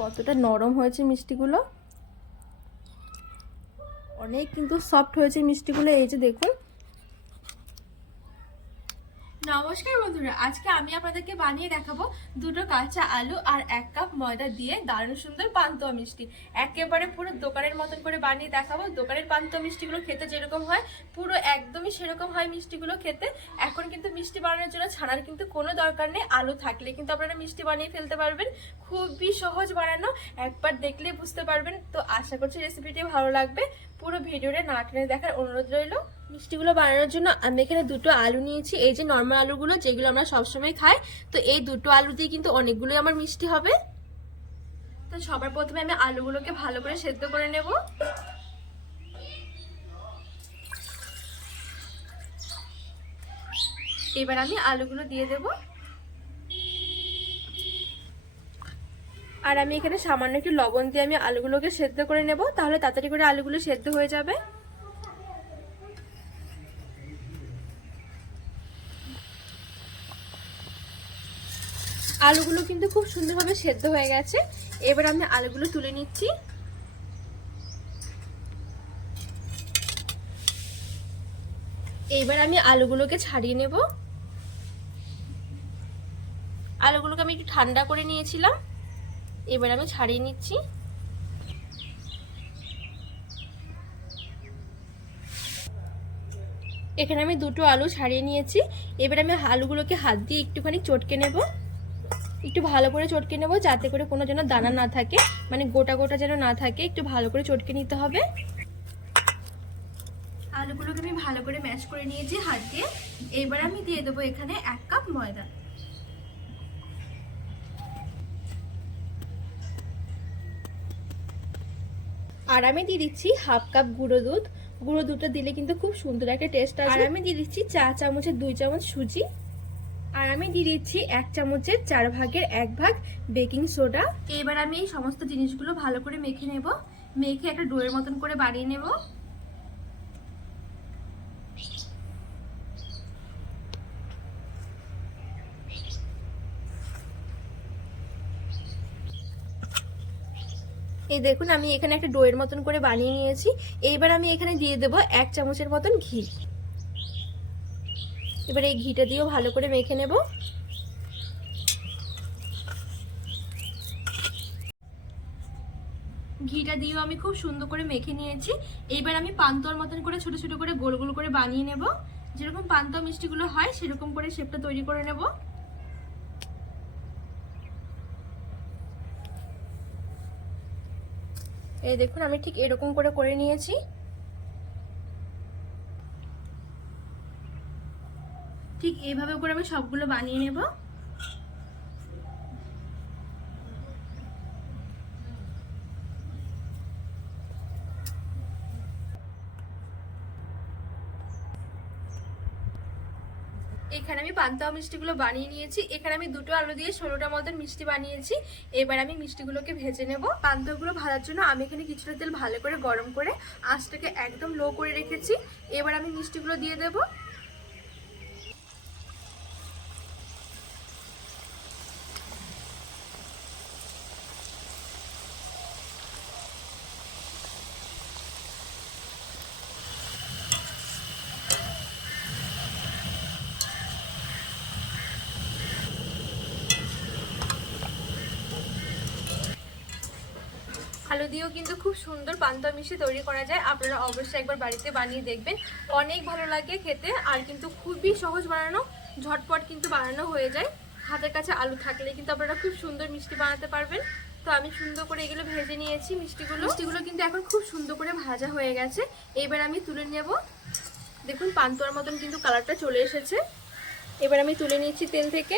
কতটা নরম হয়েছে মিষ্টিগুলো? অনেক কিন্তু সফট হয়েছে মিষ্টিগুলো। এই যে দেখুন নমস্কার বন্ধুরা, আজকে আমি আপনাদেরকে বানিয়ে দেখাবো দুটো কাঁচা আলু আর এক কাপ ময়দা দিয়ে দারুণ সুন্দর পান্তুয়া মিষ্টি। একেবারে পুরো দোকানের মতন করে বানিয়ে দেখাবো। দোকানের পান্তুয়া মিষ্টিগুলো খেতে যেরকম হয়, পুরো একদমই সেরকম হয় মিষ্টিগুলো খেতে। এখন কিন্তু মিষ্টি বানানোর জন্য ছানার কিন্তু কোনো দরকার নেই, আলু থাকলে কিন্তু আপনারা মিষ্টি বানিয়ে ফেলতে পারবেন। খুবই সহজ বানানো, একবার দেখলেই বুঝতে পারবেন। তো আশা করছি রেসিপিটি ভালো লাগবে। পুরো ভিডিওটা না টেনে দেখার অনুরোধ রইল। মিষ্টিগুলো বানানোর জন্য আমি এখানে দুটো আলু নিয়েছি। এই যে নর্মাল আলুগুলো, যেগুলো আমরা সবসময় খাই, তো এই দুটো আলু দিয়ে কিন্তু অনেকগুলোই আমার মিষ্টি হবে। তো সবার প্রথমে আমি আলুগুলোকে ভালো করে সেদ্ধ করে নেব। এবার আমি আলুগুলো দিয়ে দেব। আর আমি এখানে সামান্য একটু লবণ দিয়ে আমি আলুগুলোকে সেদ্ধ করে নেব, তাহলে তাড়াতাড়ি করে আলুগুলো সেদ্ধ হয়ে যাবে। আলুগুলো কিন্তু খুব সুন্দরভাবে সেদ্ধ হয়ে গেছে। এবার আমি আলুগুলো তুলে নিচ্ছি। এইবার আমি আলুগুলোকে ছাড়িয়ে নেব। আলুগুলোকে আমি একটু ঠান্ডা করে নিয়েছিলাম। এবার আমি ছাড়িয়ে নিচ্ছি। এখানে আমি দুটো আলু ছাড়িয়ে নিয়েছি। এবার আমি আলুগুলোকে হাত দিয়ে একটুখানি চটকে নেব। একটু ভালো করে চটকে নেব যাতে করে কোনো যেন দানা না থাকে। মানে গোটা গোটা যেন না থাকে, একটু ভালো করে চটকে নিতে হবে। আলুগুলোকে আমি ভালো করে ম্যাশ করে নিয়েছি হাত দিয়ে। এবার আমি দিয়ে দেবো এখানে এক কাপ ময়দা। আর আমি দিয়ে দিচ্ছি হাফ কাপ গুঁড়ো দুধ। গুঁড়ো দুধটা দিলে কিন্তু খুব সুন্দর একটা টেস্ট আসবে। আর আমি দিয়ে দিচ্ছি চা চামচের দুই চামচ সুজি। আর আমি দিয়ে দিচ্ছি এক চামচের চার ভাগের এক ভাগ বেকিং সোডা। এবার আমি এই সমস্ত জিনিসগুলো ভালো করে মেখে নেব। মেখে একটা ডোয়ের মতন করে বানিয়ে নেব। এই দেখুন, আমি এখানে একটা ডোয়ের মতন করে বানিয়ে নিয়েছি। এইবার আমি এখানে দিয়ে দেব এক চামচের মতন ঘি। এবার এই ঘিটা দিয়েও ভালো করে মেখে নেব। ঘিটা দিয়েও আমি খুব সুন্দর করে মেখে নিয়েছি। এইবার আমি পান্তর মতন করে ছোট ছোট করে গোল গোল করে বানিয়ে নেব। যেরকম পান্ত মিষ্টিগুলো হয়, সেরকম করে শেপটা তৈরি করে নেব। এই দেখুন, আমি ঠিক এরকম করে করে নিয়েছি। ঠিক এইভাবে করে আমি সবগুলো বানিয়ে নেব। এখানে আমি পান্তা মিষ্টিগুলো বানিয়ে নিয়েছি। এখানে আমি দুটো আলু দিয়ে ষোলোটা মতন মিষ্টি বানিয়েছি। এবার আমি মিষ্টিগুলোকে ভেজে নেব। পান্তাগুলো ভাজার জন্য আমি এখানে কিছুটা তেল ভালো করে গরম করে আঁচটাকে একদম লো করে রেখেছি। এবার আমি মিষ্টিগুলো দিয়ে দেবো। আলু দিয়েও কিন্তু খুব সুন্দর পান্তা মিষ্টি তৈরি করা যায়। আপনারা অবশ্যই একবার বাড়িতে বানিয়ে দেখবেন। অনেক ভালো লাগে খেতে, আর কিন্তু খুবই সহজ বানানো, ঝটপট কিন্তু বানানো হয়ে যায়। হাতের কাছে আলু থাকলে কিন্তু আপনারা খুব সুন্দর মিষ্টি বানাতে পারবেন। তো আমি সুন্দর করে এগুলো ভেজে নিয়েছি মিষ্টিগুলো। মিষ্টিগুলো কিন্তু এখন খুব সুন্দর করে ভাজা হয়ে গেছে। এবার আমি তুলে নেব। দেখুন, পান্তুয়ার মতন কিন্তু কালারটা চলে এসেছে। এবার আমি তুলে নিচ্ছি তেল থেকে।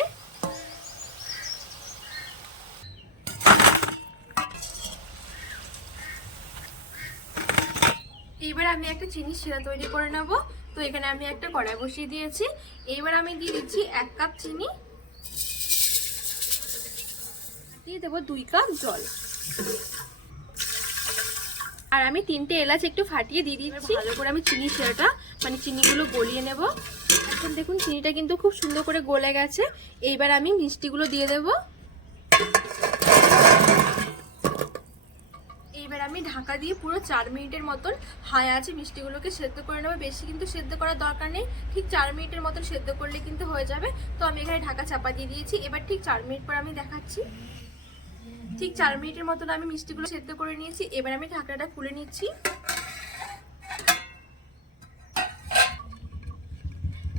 এইবার আমি একটা চিনি শিরা তৈরি করে নেব। তো এখানে আমি একটা কড়াই বসিয়ে দিয়েছি। এইবার আমি দিয়ে দিচ্ছি এক কাপ চিনি। দিয়ে দেবো দুই কাপ জল। আর আমি তিনটে এলাচ একটু ফাটিয়ে দিয়ে দিচ্ছি। ভালো করে আমি চিনি শিরাটা মানে চিনিগুলো গলিয়ে নেব। এখন দেখুন চিনিটা কিন্তু খুব সুন্দর করে গলে গেছে। এইবার আমি মিষ্টিগুলো দিয়ে দেব। আমি ঢাকা দিয়ে পুরো চার মিনিটের মতন হাই আছে মিষ্টিগুলোকে সেদ্ধ করে নেব। বেশি কিন্তু সেদ্ধ করার দরকার নেই। ঠিক চার মিনিটের মতন সেদ্ধ করলে কিন্তু হয়ে যাবে। তো আমি এখানে ঢাকা চাপা দিয়ে দিয়েছি। এবার ঠিক চার মিনিট পর আমি দেখাচ্ছি। ঠিক চার মিনিটের মতন আমি মিষ্টিগুলো সেদ্ধ করে নিয়েছি। এবার আমি ঢাকনাটা খুলে নিচ্ছি।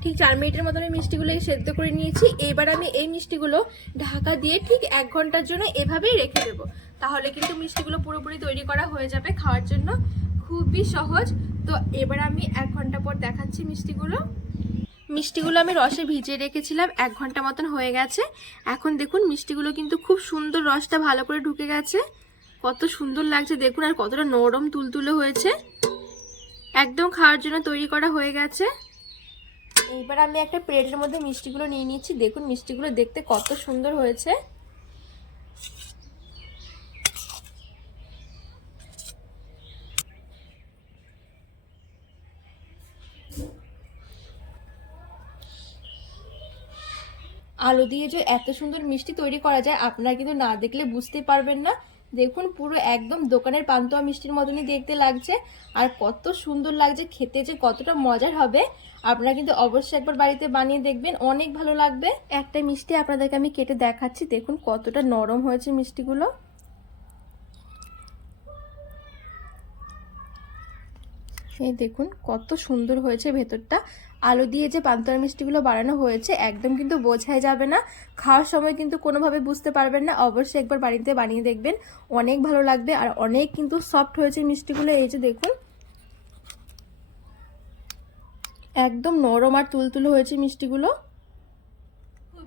ঠিক চার মিনিটের মতন আমি মিষ্টিগুলো সেদ্ধ করে নিয়েছি। এবার আমি এই মিষ্টিগুলো ঢাকা দিয়ে ঠিক এক ঘণ্টার জন্য এভাবেই রেখে দেবো। তাহলে কিন্তু মিষ্টিগুলো পুরোপুরি তৈরি করা হয়ে যাবে খাওয়ার জন্য। খুবই সহজ। তো এবার আমি এক ঘণ্টা পর দেখাচ্ছি মিষ্টিগুলো। মিষ্টিগুলো আমি রসে ভিজিয়ে রেখেছিলাম। এক ঘণ্টা মতন হয়ে গেছে। এখন দেখুন মিষ্টিগুলো কিন্তু খুব সুন্দর রসটা ভালো করে ঢুকে গেছে। কত সুন্দর লাগছে। দেখুন আর কতটা নরম তুলতুলে হয়েছে। একদম খাওয়ার জন্য তৈরি করা হয়ে গেছে। এইবার আমি একটা প্লেটের মধ্যে মিষ্টিগুলো নিয়ে নিচ্ছি দেখুন মিষ্টিগুলো দেখতে কত সুন্দর হয়েছে। আলু দিয়ে যে এত সুন্দর মিষ্টি তৈরি করা যায়, আপনারা কিন্তু না দেখলে বুঝতে পারবেন না। দেখুন, পুরো একদম দোকানের পান্তুয়া মিষ্টির মতনই দেখতে লাগছে। আর কত সুন্দর লাগছে, খেতে যে কতটা মজার হবে। আপনারা কিন্তু অবশ্যই একবার বাড়িতে বানিয়ে দেখবেন, অনেক ভালো লাগবে। একটা মিষ্টি আপনাদেরকে আমি কেটে দেখাচ্ছি, দেখুন কতটা নরম হয়েছে মিষ্টিগুলো। এই দেখুন কত সুন্দর হয়েছে ভেতরটা। আলু দিয়ে যে পান্তুয়ার মিষ্টিগুলো বানানো হয়েছে, একদম কিন্তু বোঝাই যাবে না। খাওয়ার সময় কিন্তু কোনোভাবে বুঝতে পারবেন না। অবশ্যই একবার বাড়িতে বানিয়ে দেখবেন। অনেক ভালো লাগবে আর অনেক কিন্তু সফট হয়েছে মিষ্টিগুলো। এই যে দেখুন। একদম নরম আর তুলতুলো হয়েছে মিষ্টিগুলো।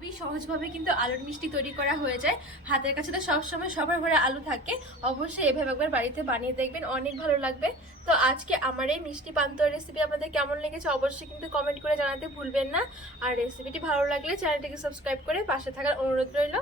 খুবই সহজভাবে কিন্তু আলুর মিষ্টি তৈরি করা হয়ে যায়। হাতের কাছে তো সবসময় সবার ঘরে আলু থাকে। অবশ্যই এভাবে একবার বাড়িতে বানিয়ে দেখবেন, অনেক ভালো লাগবে। তো আজকে আমার এই মিষ্টি পান্তর রেসিপি আপনাদের কেমন লেগেছে অবশ্যই কিন্তু কমেন্ট করে জানাতে ভুলবেন না। আর রেসিপিটি ভালো লাগলে চ্যানেলটিকে সাবস্ক্রাইব করে পাশে থাকার অনুরোধ রইল।